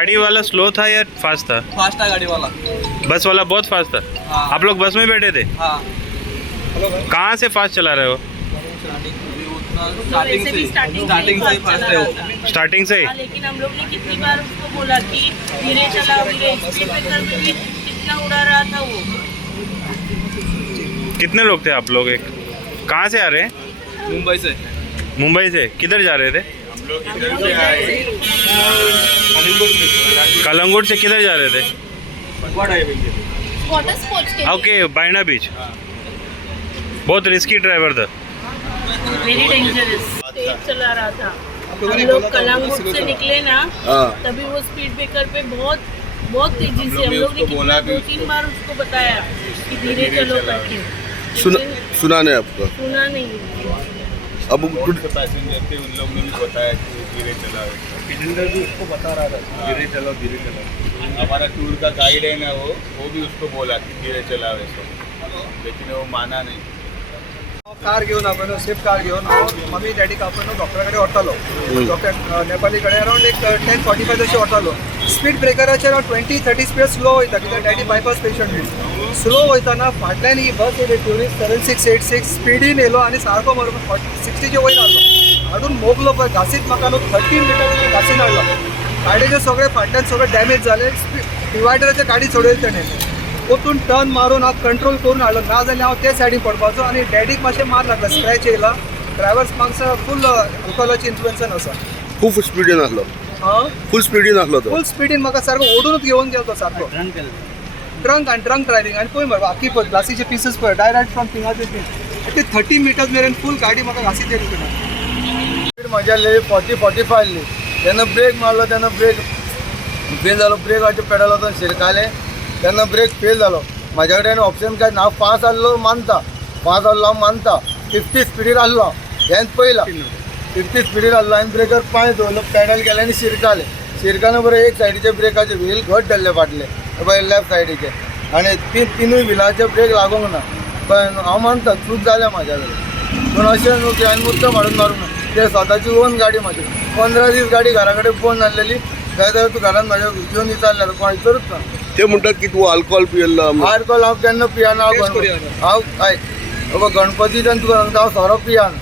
गाड़ी वाला स्लो था या फास्ट था? फास्ट था गाड़ी वाला। बस वाला बहुत फास्ट था। हाँ। आप लोग बस में बैठे थे? हाँ। कहाँ से फास्ट चला रहे हो? स्टार्टिंग से ही फास्ट है वो। स्टार्टिंग से ही? हाँ, लेकिन हम लोग ने कितनी बार उसको बोला कि धीरे चलाओ धीरे, स्पीड ब्रेकर में भी कितना उड़ा रहा था वो। कितने लोग थे आप लोग? एक कहाँ से आ रहे हैं? मुंबई से। मुंबई से किधर जा रहे थे? कलंगुट से किधर जा रहे थे? वाटर स्पोर्ट्स के ओके, बायना बीच। बहुत रिस्की ड्राइवर था। वेरी डेंजरस, तेज चला रहा था। हम लोग कलांगुट से निकले ना, तभी वो स्पीड ब्रेकर पे बहुत तेजी से हम लोग ने कितना 2-3 बार उसको बताया कि धीरे चलो करके, सुना नहीं आपको? सुना नहीं। अब पैसेंजर थे उन लोगों ने भी बताया कि धीरे चलाओ। किशनगढ़ भी उसको बता रहा था धीरे चलो धीरे चलो। हमारा टूर का गाइड है ना, वो भी उसको बोला कि धीरे चलाओ ऐसा, लेकिन वो माना नहीं। कार घेऊन आपण स्विफ्ट कार घेऊन मम्मी डॅडी आपण डॉक्टराकडे वतालो। डॉक्टर नेपाळीकडे अराउंड एक 10:45 जशी वतालो। स्पीड ब्रेकराचे अराउंड 20-30 स्पीड स्लो वयता, कित्याक डॅडी बायपास पेशंट स्लो वयताना फाटल्यान ही बस येयली टुरिस्ट 7686 स्पीडीन येयलो आनी सारको मारून 60चे वयर हाडलो। हाडून मोगलो पळय घासीत म्हाका न्हू 30 मिटर घासीन हाडलो। गाडयेचे सगळे फाटल्यान सगळे डॅमेज जाले। डिवायडराचेर गाडी चडयली तेणें, ओतून टर्न मारून हांव कंट्रोल करून हाडलो, ना जाल्यार हांव ते सायडीन पडपाचो आनी डॅडीक मातशें मार लागला, स्क्रॅच येयला। ड्रायव्हर मागसा फूल अल्कोहोलाची इन्फ्लुएन्सान आसा। खूप स्पीडीन असलो? फुल स्पीडीन असलो तो? फूल स्पीडीन म्हाका सारको ओडूनच घेवन गेलो तो सारको। ड्रंक ड्रायव्हिंग आनी पळय मरे आख्खी पळय ग्लासीचे पीसीस पळय डायरेक्ट फ्रॉम थिंगाचे ते 30 मिटर्स मेरेन फूल गाडी म्हाका घासीत येयली तिणें। स्पीड म्हज्या आसली 40-45 आसली। तेन्ना ब्रेक मारलो तेन्ना ब्रेक फेल जालो। ब्रेकाचे पेडल वचून शिरकाले तेन्ना ब्रेक फेल जालो। म्हाज्या कडेन ऑप्शन काय ना, हांव फास्ट आसलो मानता, फास्ट आसलो हांव मानता। 50 स्पिडीर आसलो हें पयला, 50 स्पिडीर आसलो आनी ब्रेकर पांय दवरलो, पेडल केले आनी शिरकाना बरें एक सायडीचे ब्रेकाचे व्हील घट धरले फाटले पळय लेफ्ट सायडीचे, आनी तिनूय व्हिलाचे ब्रेक लागोंक ना। पण हांव मानता चूक जाल्या म्हाज्या कडेन, पूण अशें न्हू की हांवें मुद्दम हाडून मारूंक ना। ते स्वताची ओन गाडी म्हाजी, 15 दीस गाडी घरा कडेन पळोवन नासलेली। काय तर तूं घरान म्हाज्या घेवन विचारलें कोण विचारूच ना। ते म्हणतात की तू अल्कोहोल पियेल्लो? अल्कोहोल हांव केन्ना पियाना। हांव काय गणपतीच्यान तुका सांगता हांव सोरो पियाना।